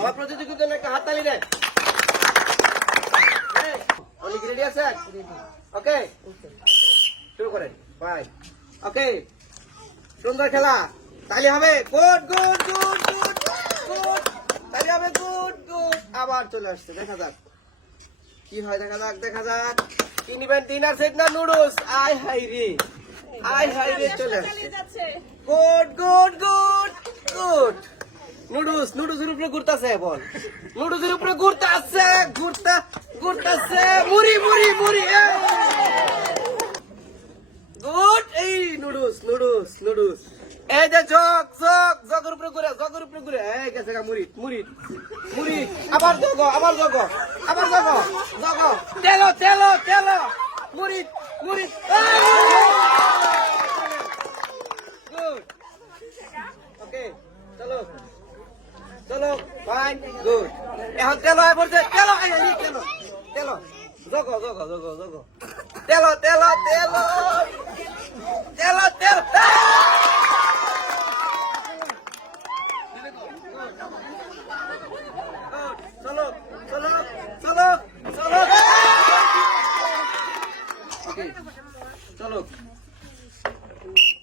সবার প্রতিযোগীর জন্য একটা হাততালি দেন। অনেক রেডি আছেন? ওকে, শুরু করেন ভাই। ওকে, সুন্দর খেলা, তালি হবে। Good good good good good, তালি হবে। Good good. আবার চলে আসছে, দেখা যাক কি হয়, দেখা যাক দেখা যাক। কি নিবেন, ডিনার সেট না নুডলস? আয় হাই রে, আয় হাই রে, চলে আসছে। Good good good good. Noodles, নুডলসের উপরে ঘুরতেছে বল, নুডলসের উপরে ঘুরতেছে, ঘুরতেছে। মুড়ি মুড়ি মুড়ি, গুড। এই নুডলস নুডলস নুডলস। এই যে জগ জগ, জগের উপরে ঘুরে, জগের উপরে ঘুরে। এই গেছে গা মুড়ি মুড়ি মুড়ি। আবার জগ, আবার জগ, আবার জগ জগ। তেলো তেলো তেলো, মুড়ি মুড়ি। গুড। ওকে, চলো চলো, ফাইন, গুড। এখন তেলো আয় পড়ছে, তেলো তেলো তেলো, জগ জগ জগ জগ, তেলো তেলো তেলো তেলো তেলো। চলো চলো চলো চলো, চলো।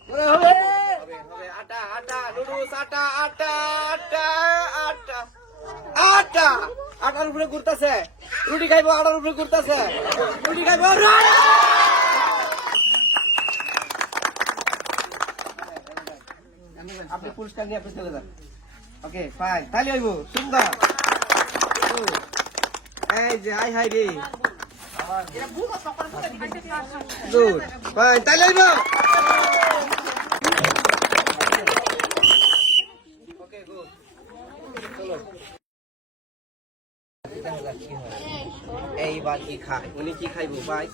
হবে হবে, আটা আটা, নুডলস আটা আটা আটা আটা আটা। আটার উপরে ঘুরতেছে, রুটি খাইবো, আটার উপরে ঘুরতেছে, রুটি খাইবো। আপনি পুরস্কার নিয়ে আপনি চলে যান। ওকে, ফাইন, তালি হইব। সুন্দর। এই যে আই হাই রে, গুড, ফাইন, তালি হইব। ওকে, গুড। চলো, এইবার কি খায়, উনি কি খাইব ভাই?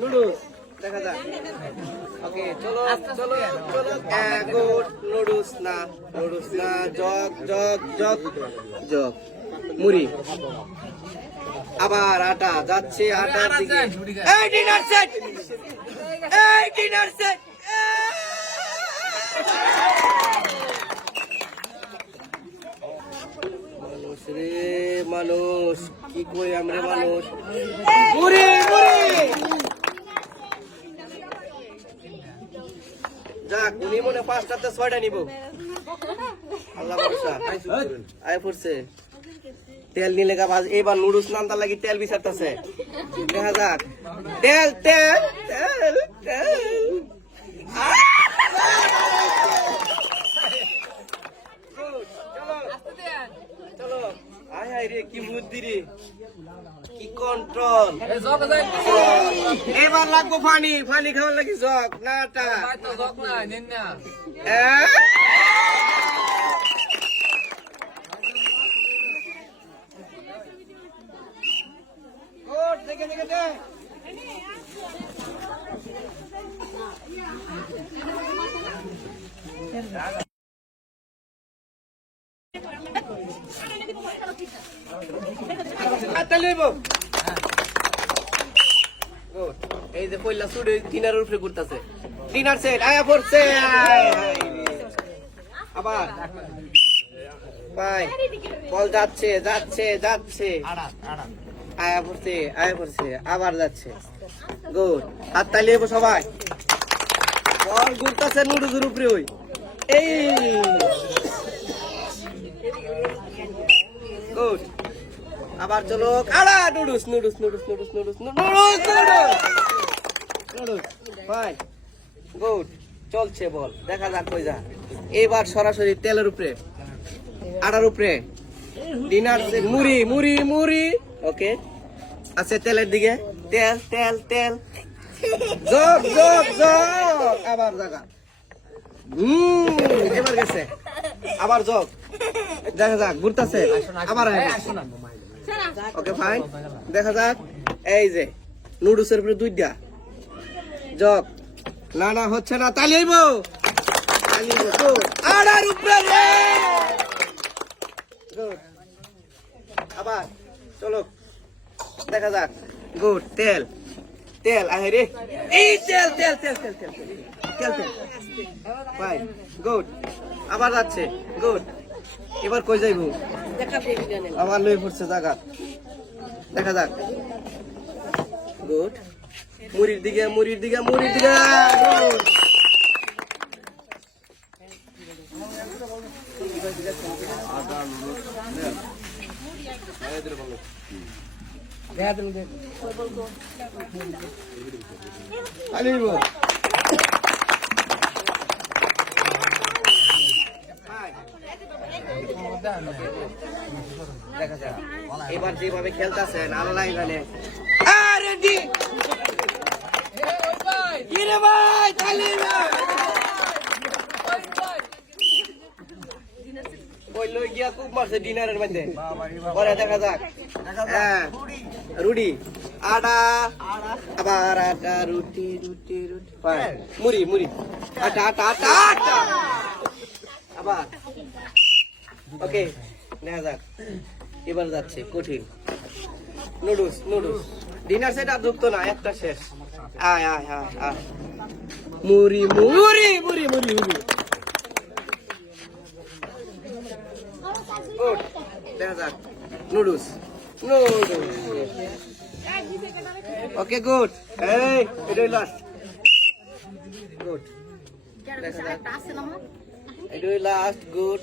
নুডলস, দেখা যাক। ওকে, চলো চলো চলো। গুড, নুডলস না, নুডলস না, জগ জগ জগ জগ, মুড়ি। আবার আটা যাচ্ছে, আটার দিকে। এই ডিনার সেট, এই ডিনার সেট। মানুষ রে মানুষ, কি কই আমরা মানুষ। মুড়ি মুড়ি। যাক, উনি মনে 5টাতে 6টা নিব। আল্লাহ ভরসা। আয় পড়ছে, তেল নিলে গা ভাজ। এবার নুডলস নামতা লাগি তেল বিচারতেছে, দেখা যাক। তেল তেল তেল তেল। চলো, আয় হায় রে, কি বুদ্ধি রে, কি কন্ট্রোল। এবার লাগবো পানি, পানি খাওয়ার লাগি জগ না আটা। দেখে দেখে দে। এই যে পয়লা সুড়ে ডিনারের উপরে ঘুরতেছে, ডিনার সেট আয়া পড়ছে। আবার ভাই, বল যাচ্ছে যাচ্ছে যাচ্ছে, আয়া পড়ছে আয়া পড়ছে, আবার যাচ্ছে। গুড, হাত তালি দেবো সবাই। বল ঘুরতেছে নুডলসের উপরে। ওই এই গুড। আবার চলো, আড়া noodles noodles noodles noodles noodles noodles noodles. Fine, good, চলছে বল, দেখা যাক কই যা। এবার সরাসরি তেলের উপরে, আটার উপরে, ডিনার সেট, মুড়ি মুড়ি মুড়ি। ওকে, আছে তেলের দিকে, তেল তেল তেল, জগ জগ জগ। আবার জায়গা, এবার গেছে, আবার জগ, দেখা যাক ঘুরতেছে, আবার। ওকে, ফাইন, দেখা যাক। এই যে নুডলসের উপরে 2টা জগ, না না হচ্ছে না, তালি হইব, তালি হইব। আড়ার উপরে, আবার চলো, দেখা যাক। গুড, তেল তেল, আহে রে, এই তেল তেল তেল তেল তেল তেল তেল তেল। ফাইন, গুড, আবার যাচ্ছে গুড এবার কই যাইবো আবার লই পড়ছে জায়গা দেখা যাক গুড মুড়ির দিকে মুড়ির দিকে মুড়ির দিকে গুড দেখা যাক এবার যেভাবে খেলতেছেন আল্লাহ জানে আরে দি কিরে ভাই তালি ভাই ওই লই গিয়া খুব মারছে ডিনারের মধ্যে পরে দেখা যাক হ্যাঁ রুটি আটা আবার আটা রুটি রুটি রুটি মুড়ি মুড়ি আটা আটা আটা আটা আবার ওকে দেখা যাক এবার যাচ্ছে কঠিন নুডলস নুডলস ডিনার সেট আর ঢুকতো না একটা শেষ আয় আয় আয় আয় মুড়ি মুড়ি মুড়ি মুড়ি মুড়ি গুড দেখা যাক নুডলস নুডলস ওকে গুড এই এটাই লাস্ট গুড দেখা যাক এটাই লাস্ট গুড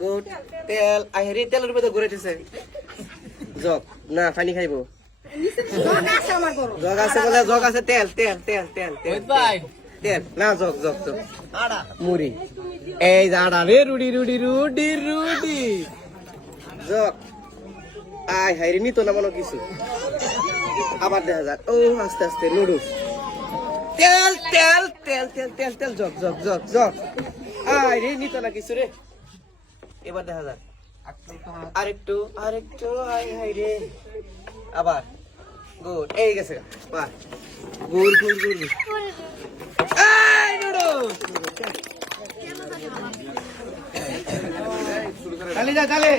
গুড তেল আহেরি তেলের উপরে ঘুরেছে জগ না পানি খাইবো জগ আছে বলে জগ আছে তেল তেল তেল তেল তেল তেল না জগ জগ জগ মুড়ি এই জাড়া রে রুডি রুডি রুডি রুডি জগ আয় হাইরে নিত না মনে কিছু আবার দেখা যাক ও আস্তে আস্তে নুডলস তেল তেল তেল তেল তেল তেল জগ জগ জগ জগ আয় রে নিত না কিছু রে এবার দেখা যাক আরেকটু আরেকটু হাই হাই রে আবার গুড এই গেছে বাহ গুড গুড গুড এই নুডলস চালে যা চালে